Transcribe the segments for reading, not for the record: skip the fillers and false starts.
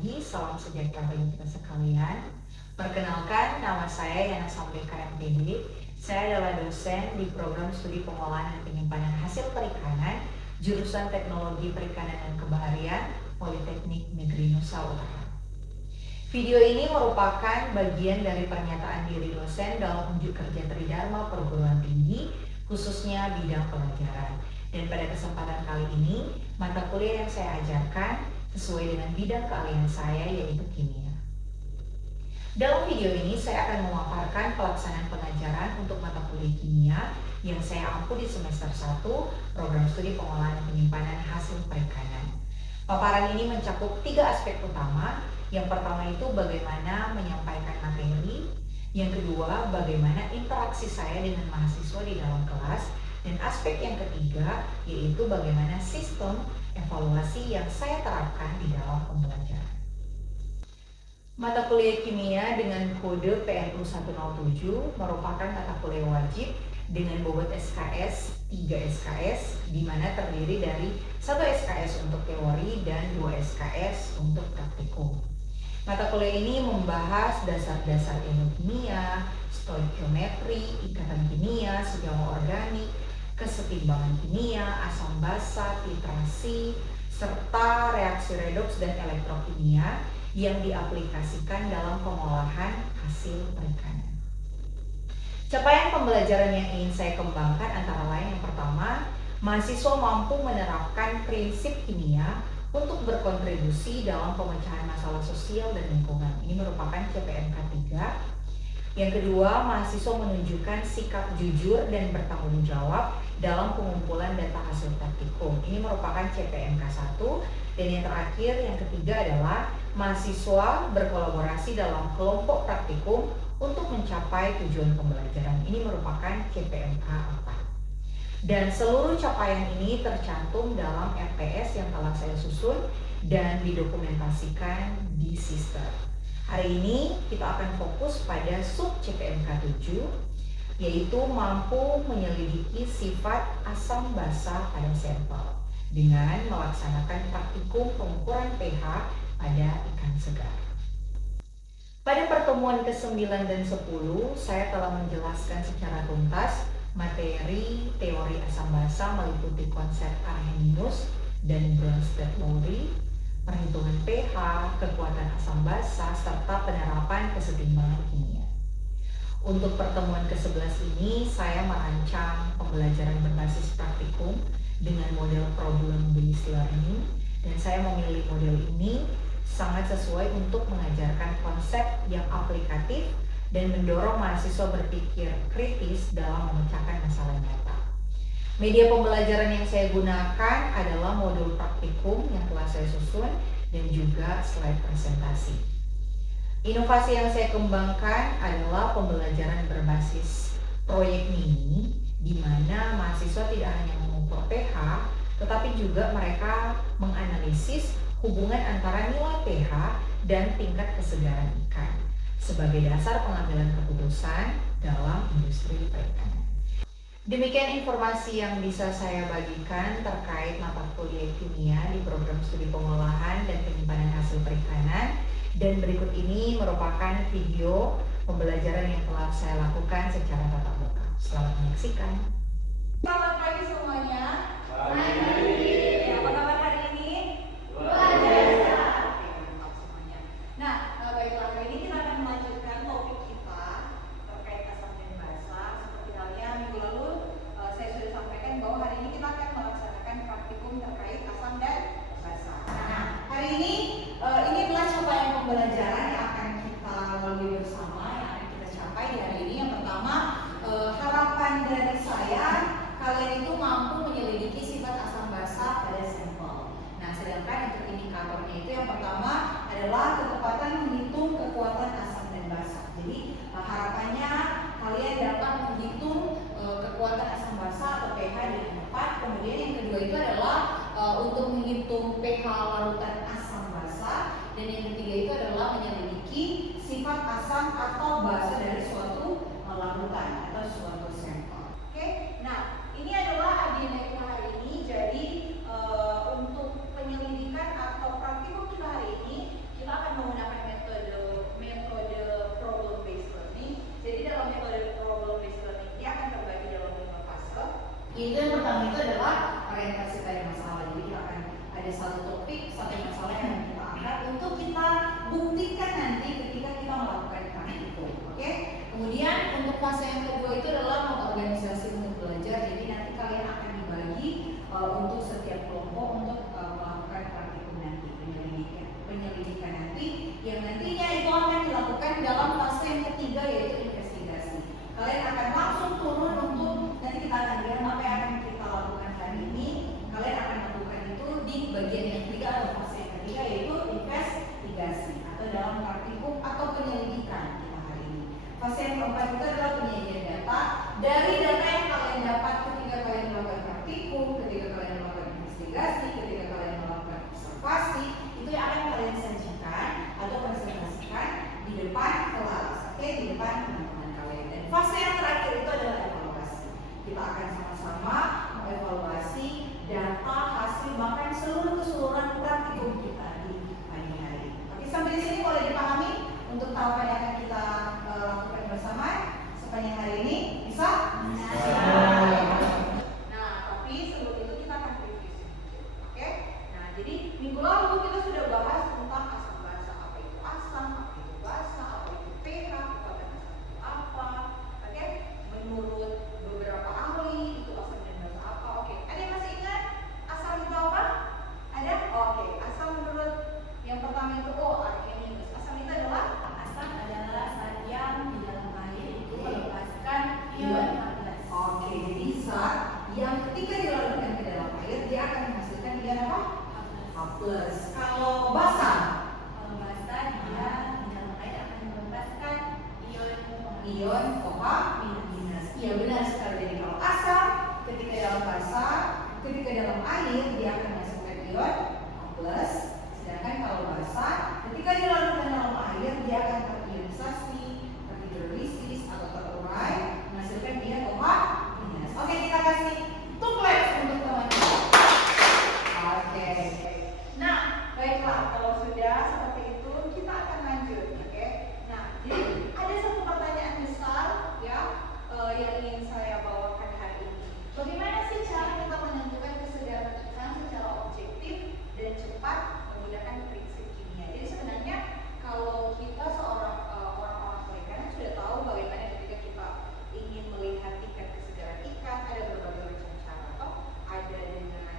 pagi, salam sejahtera bagi kita sekalian. Perkenalkan, nama saya Yana Samrika MPD. Saya adalah dosen di program studi pengolahan dan penyimpanan hasil perikanan, jurusan Teknologi Perikanan dan Kebaharian, Politeknik Negeri Nusa Utara. Video ini merupakan bagian dari pernyataan diri dosen dalam unjuk kerja Tridharma Perguruan Tinggi, khususnya bidang pelajaran. Dan pada kesempatan kali ini, mata kuliah yang saya ajarkan sesuai dengan bidang keahlian saya, yaitu kimia. Dalam video ini, saya akan memaparkan pelaksanaan pengajaran untuk mata kuliah kimia yang saya ampu di semester 1, program studi pengolahan dan penyimpanan hasil perikanan. Paparan ini mencakup 3 aspek utama. Yang pertama itu bagaimana menyampaikan materi, yang kedua bagaimana interaksi saya dengan mahasiswa di dalam kelas, dan aspek yang ketiga yaitu bagaimana sistem evaluasi yang saya terapkan di dalam pembelajaran. Mata kuliah kimia dengan kode PNU 107 merupakan mata kuliah wajib dengan bobot SKS 3 SKS, di mana terdiri dari 1 SKS untuk teori dan 2 SKS untuk praktikum. Mata kuliah ini membahas dasar-dasar ilmu kimia, stoikiometri, ikatan kimia, senyawa organik, kesetimbangan kimia, asam basa, titrasi, serta reaksi redoks dan elektrokimia yang diaplikasikan dalam pengolahan hasil perikanan. Capaian pembelajaran yang ingin saya kembangkan antara lain yang pertama, mahasiswa mampu menerapkan prinsip kimia untuk berkontribusi dalam pemecahan masalah sosial dan lingkungan. Ini merupakan CPNK 3. Yang kedua, mahasiswa menunjukkan sikap jujur dan bertanggung jawab dalam pengumpulan data hasil praktikum. Ini merupakan CPNK 1. Dan yang terakhir, yang ketiga adalah mahasiswa berkolaborasi dalam kelompok praktikum untuk mencapai tujuan pembelajaran. Ini merupakan CPNK 4. Dan seluruh capaian ini tercantum dalam RPS yang telah saya susun dan didokumentasikan di Sister. Hari ini kita akan fokus pada sub CPNK 7, yaitu mampu menyelidiki sifat asam basa pada sampel dengan melaksanakan praktikum pengukuran pH pada ikan segar. Pada pertemuan ke-9 dan 10, saya telah menjelaskan secara tuntas materi teori asam basa meliputi konsep Arrhenius dan Bronsted-Lowry, perhitungan pH, kekuatan asam basa, serta penerapan kesetimbangan kimia. Untuk pertemuan ke-11 ini, saya merancang pembelajaran berbasis praktikum dengan model problem-based learning, dan saya memilih model ini sangat sesuai untuk mengajarkan konsep yang aplikatif dan mendorong mahasiswa berpikir kritis dalam memecahkan masalah nyata. Media pembelajaran yang saya gunakan adalah modul praktikum yang telah saya susun dan juga slide presentasi. Inovasi yang saya kembangkan adalah pembelajaran berbasis proyek mini, di mana mahasiswa tidak hanya mengukur pH, tetapi juga mereka menganalisis hubungan antara nilai pH dan tingkat kesegaran ikan sebagai dasar pengambilan keputusan dalam industri perikanan. Demikian informasi yang bisa saya bagikan terkait mata kuliah kimia di program studi pengolahan dan penyimpanan hasil perikanan, dan berikut ini merupakan video pembelajaran yang telah saya lakukan secara tatap muka. Selamat menyaksikan. Selamat pagi semuanya. Pagi. Apa kabar hari ini? Luar biasa. Oke, mantap semuanya. Nah, baiklah, hari ini kita akan melanjutkan topik kita terkait asam dan basa. Seperti halnya minggu lalu saya sudah sampaikan bahwa hari ini kita akan melaksanakan praktikum terkait asam dan basa. Nah, hari ini adalah capaian pembelajaran yang akan kita lalui bersama, yang akan kita capai di hari ini. Yang pertama, harapan dari saya, kalian itu mampu menyelidiki sifat asam basa pada sampel. Nah, sedangkan untuk indikatornya itu yang pertama adalah ketepatan menghitung kekuatan asam dan basa. Jadi harapannya kalian dapat menghitung kekuatan asam basa atau pH dengan tepat. Kemudian yang kedua itu adalah untuk menghitung pH larutan asam basa, dan yang ketiga itu adalah menyelidiki sifat asam atau basa dari suatu larutan atau suatu sampel. Oke, nah ini adalah agenda kita hari ini. Jadi untuk penyelidikan atau praktikum kita hari ini, kita buktikan nanti ketika kita melakukan praktikum. Oke? Kemudian untuk fase yang kedua itu adalah mengorganisasi untuk belajar. Jadi nanti kalian akan dibagi untuk setiap kelompok untuk melakukan praktikum nanti, penyelidikan nanti yang nantinya itu akan dilakukan dalam fase yang ketiga yaitu investigasi. Kalian akan langsung turun untuk nanti kita akan lihat apa yang akan kita lakukan hari ini. Kalian akan lakukan itu di bagian yang ketiga atau fase yang ketiga yaitu investigasi atau dalam praktikum atau penyelidikan kita hari ini. Fase yang keempat itu adalah penyajian data. Dari data yang kalian dapat ketika kalian melakukan praktikum, ketika kalian melakukan investigasi, ketika kalian melakukan observasi, itu yang akan kalian sajikan atau presentasikan di depan kelas, oke, di depan teman-teman kalian. Dan fase yang terakhir itu adalah evaluasi. Kita akan sama-sama mengevaluasi data, hasil, bahkan seluruh keseluruhan praktikum kita di pagi hari. Oke, sampai di sini boleh dipahami untuk tahapan yang akan kita lakukan bersama sepanjang hari ini? Bisa? Bisa. Nah, tapi sebelum itu kita akan review. Oke? Nah, jadi minggu lalu kita sudah bahas tentang asam basa. Apa itu asam, apa itu basa, apa itu pH, kekuatan asam itu apa. Oke? Menurut beberapa ahli itu asam dan basa apa. Oke, ada yang masih ingat asam itu apa? Ada? Oke, asam menurut yang pertama itu Arrhenius. Asam itu adalah zat yang di dalam air itu melepaskan ion H+. Oke, jadi zat yang ketika dilarutkan ke dalam air dia akan menghasilkan ion apa? H+. Kalau basa? Kalau basa dia di dalam air akan melepaskan ion OH-. Iya benar sekali. Jadi kalau asam ketika dalam basa, ketika dalam air dia akan menghasilkan ion H+. Sedangkan kalau basa ketika dilarutkan dalam air dia akan terionisasi, terhidrolisis atau terurai menghasilkan ion OH-. Oke, kita kasih tuklet untuk teman-teman. Oke. Nah, baiklah, kalau sudah seperti itu kita akan lanjut. Oke. Nah, jadi ada satu pertanyaan besar ya yang ingin saya bawakan hari ini. Bagaimana sih cara kita menentukan kesegaran ikan secara objektif dan cepat menggunakan prinsip kimia? Jadi sebenarnya kalau kita seorang orang-orang perikanan sudah tahu bagaimana ketika kita ingin melihat tingkat kesegaran ikan, ada berbagai macam cara. Toh ada dengan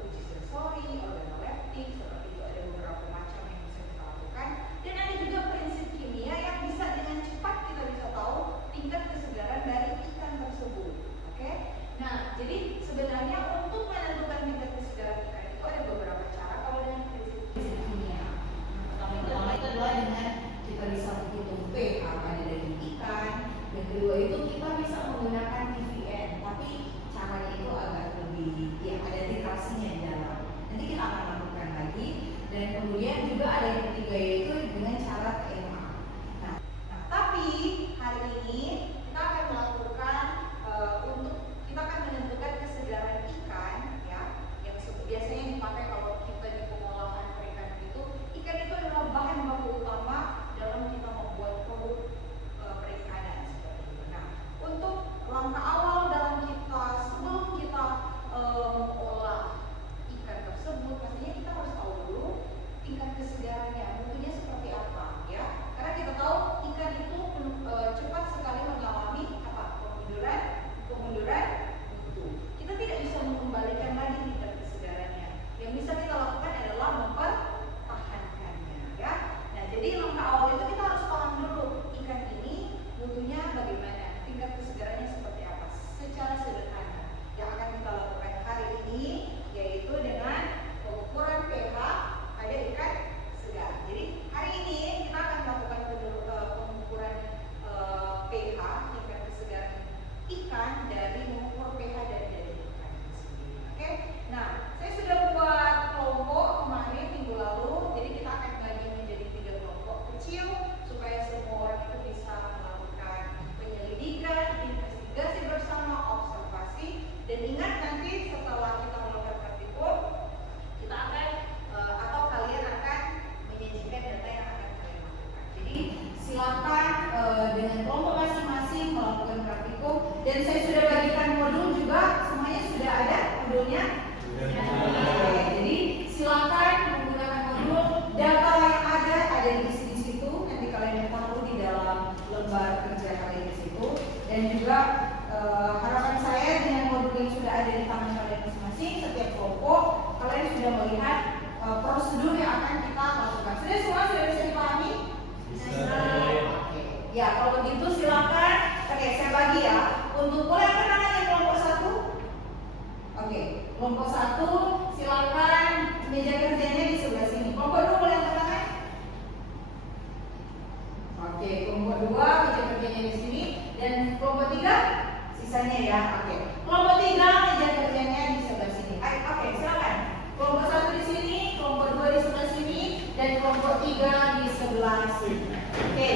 uji sensori, organoleptik, seperti itu ada beberapa macam yang bisa kita lakukan. Dan ada juga prinsip kimia yang bisa dengan cepat kita bisa tahu tingkat kesegaran dari ikan tersebut. Oke? Nah, jadi sebenarnya untuk menentukan tingkat kesegaran ikan itu ada beberapa cara kalau dengan prinsip kimia. Pertama itu adalah dengan kita bisa menghitung pH pada daging ikan. Yang kedua itu kita bisa menggunakan TVN, tapi caranya itu agak lebih ya ada titrasinya di dalam. Nanti kita akan lakukan lagi. Dan kemudian juga ada yang ketiga yaitu dengan cara TMA. Nah, tapi hari ini kita akan melakukan untuk kita akan menentukan kesegaran ikan ya, yang biasanya dipakai kalau kita di pengolahan perikanan itu. Ikan itu adalah bahan baku utama dalam kita membuat produk perikanan seperti itu. Nah, untuk langkah awal dalam kita sebelum kita mengolah ikan tersebut, pastinya kita harus tahu dulu tingkat kesegarannya, mutunya seperti apa ya. Karena kita tahu ikan itu cepat sekali mengalami apa? Pemunduran mutu. Kita tidak bisa mengembalikan lagi tingkat kesegarannya. Yang bisa kita lakukan adalah mempertahankannya ya. Nah, jadi langkah awal itu kita harus paham dulu ikan ini mutunya bagaimana, tingkat kesegarannya seperti apa secara sederhana. Yang akan kita lakukan hari ini yaitu dengan pengukuran pH pada ikan segar. Jadi hari ini kita akan melakukan pengukuran pH tingkat kesegaran ikan dari mengukur pH dari daging ikan itu sendiri. Oke? Nah, saya sudah buat kelompok kemarin minggu lalu. Jadi kita akan bagi menjadi 3 kelompok kecil supaya semua orang itu bisa melakukan penyelidikan, investigasi bersama, observasi. Dan ingat nanti setelah kita melakukan praktikum, kita akan atau kalian akan menyajikan data yang akan kalian lakukan. Jadi silakan dengan kelompok masing-masing melakukan praktikum. Dan saya sudah bagikan modul juga, semuanya sudah ada modulnya. Jadi silakan menggunakan modul, data yang ada di sini. 1 silakan meja kerjanya di sebelah sini. Kelompok 2 boleh angkat tangan? Oke, kelompok 2 meja kerjanya di sini dan kelompok 3 sisanya ya. Oke. Kelompok 3 meja kerjanya di sebelah sini. Oke, silakan. Kelompok 1 di sini, kelompok 2 di sebelah sini dan kelompok 3 di sebelah sini. Oke.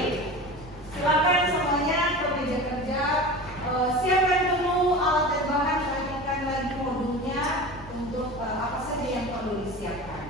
Silakan semuanya ke meja kerja. Siapkan dulu alat dan bahan, perhatikan lagi modulnya untuk apa saja yang perlu disiapkan.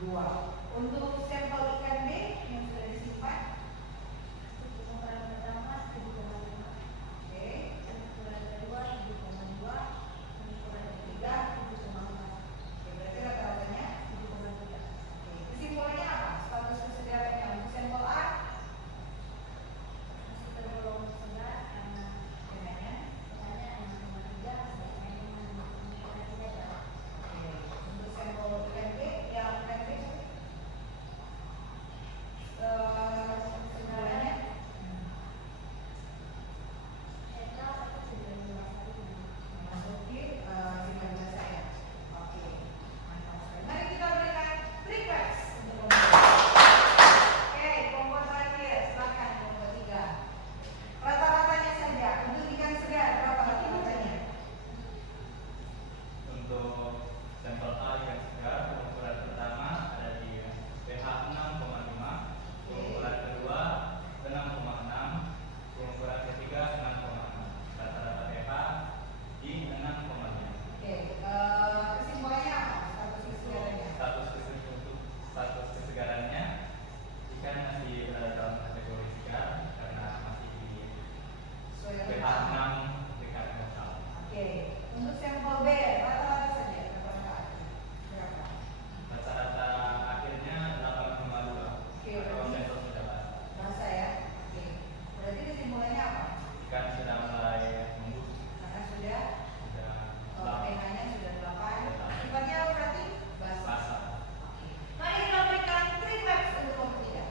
2. Untuk sampel ikan B yang sudah disimpan, Ukuran pertama 7,5, oke. ukuran kedua 7,2, ukuran ketiga 7,4, Oke, berarti rata-ratanya 7,3. oke. Kesimpulannya apa? Status kesegarannya untuk sampel A Masih tergolong segar karena pH-nya pH-nya 6,3 sampai dengan 5,3. oke. Untuk sampel ikan B yang ikan B kesegarannya Netral atau sudah dewasa ini. memasuki sifat biasa ya. Oke, mantap sekali. Mari kita berikan request untuk kelompok. Oke, kelompok terakhir, silakan kelompok 3. Rata-ratanya saja untuk ikan segar berapa rata-ratanya? Untuk sampel A ikan segar, ukuran pertama ada di pH 6,5, ukuran kedua 6,6, ukuran ketiga 6,6. Rata-rata pH di 6,5. Oke, kesimpulannya apa? Status kesegarannya? Status kesegarannya ikan masih berada dalam kategori segar karena masih di Sesuai pH dengan 6 dekat netral. Oke, untuk sampel B rata-rata saja rata-rata akhir berapa? Rata-rata akhirnya 8,2. Oke, Kalau berarti sampel sudah basah. bahasa ya. Oke, berarti kesimpulannya apa? Ikan sudah mulai membusuk, Karena sudah sudah pH-nya sudah 8. Sifatnya berarti basah. basah. Oke. Mari kita berikan 3 claps untuk kelompok 3.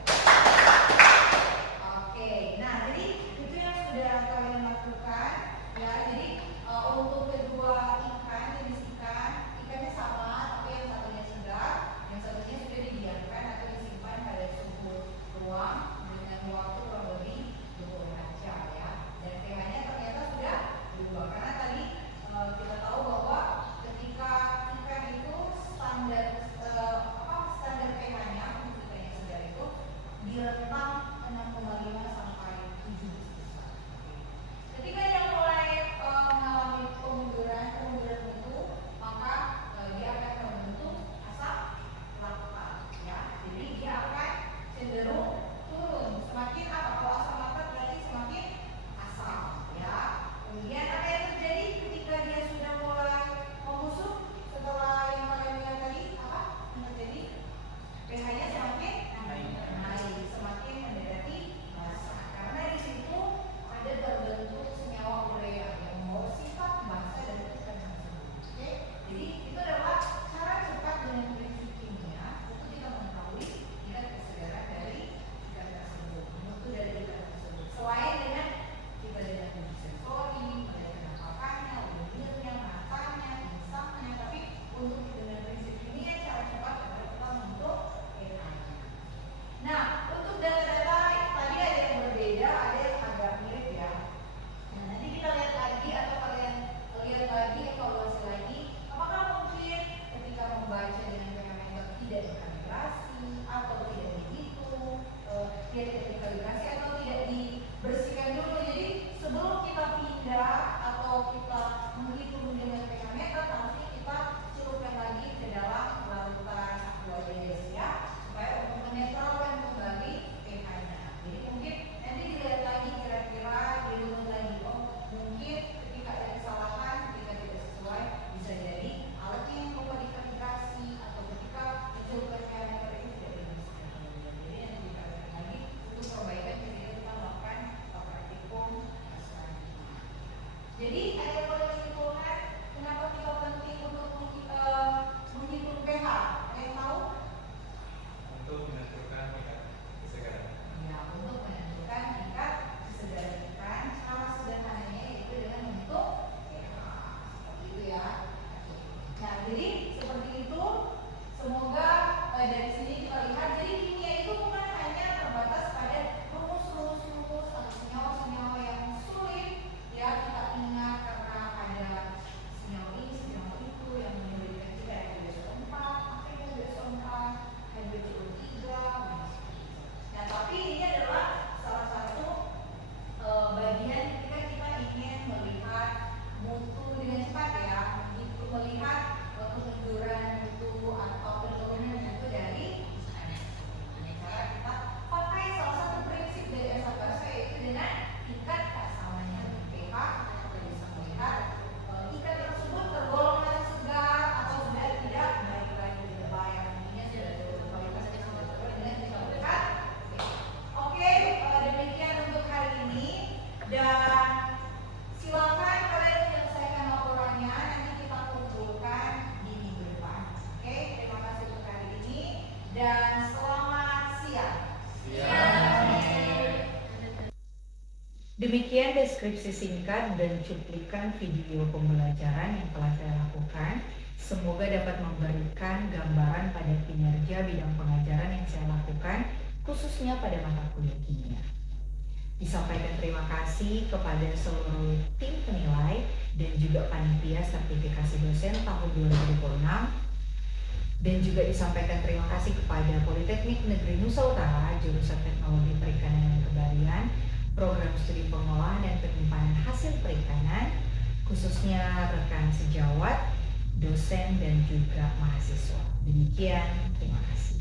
Oke, nah jadi itu yang sudah kalian lakukan ya. Jadi untuk kedua ikan, jenis ikan, ikannya sama tapi yang satunya segar, yang satunya sudah didiamkan atau disimpan pada suhu ruang dengan waktu kurang lebih 24 jam ya. Dan pH-nya ternyata sudah berubah karena tadi kita tahu bahwa ketika ikan itu standar standar pH-nya untuk ikan yang segar itu di rentang 6,5 sampai 7 besar. Ketika yang mulai mengalami kemunduran itu, maka dia akan membentuk asam laktat ya. Jadi dia akan cenderung turun. Semakin apa? Kalau asam laktat berarti semakin asam ya. Kemudian apa yang terjadi ketika dia sudah mulai membusuk setelah yang kalian lihat tadi apa yang terjadi? pH-nya semakin naik, semakin mendekati basah. Karena di situ ada terbentuk senyawa urea yang bersifat basah dan ikan tersebut. Oke, jadi itu adalah cara cepat dengan prinsip kimia untuk kita mengetahui tingkat kesegaran dari ikan tersebut, mutu dari ikan tersebut. Selain dengan kita lihat uji sensori, melihat penampakannya, umurnya, matanya, insangnya, tapi untuk dengan prinsip kimia cara cepat adalah kita untuk pH. dan selamat siang. Demikian deskripsi singkat dan cuplikan video pembelajaran yang telah saya lakukan. Semoga dapat memberikan gambaran pada kinerja bidang pengajaran yang saya lakukan, khususnya pada mata kuliah kimia. Disampaikan terima kasih kepada seluruh tim penilai dan juga panitia sertifikasi dosen tahun 2026. Dan juga disampaikan terima kasih kepada Politeknik Negeri Nusa Utara, jurusan Teknologi Perikanan dan Kebarian, program studi pengolahan dan penyimpanan hasil perikanan, khususnya rekan sejawat, dosen dan juga mahasiswa. Demikian, terima kasih.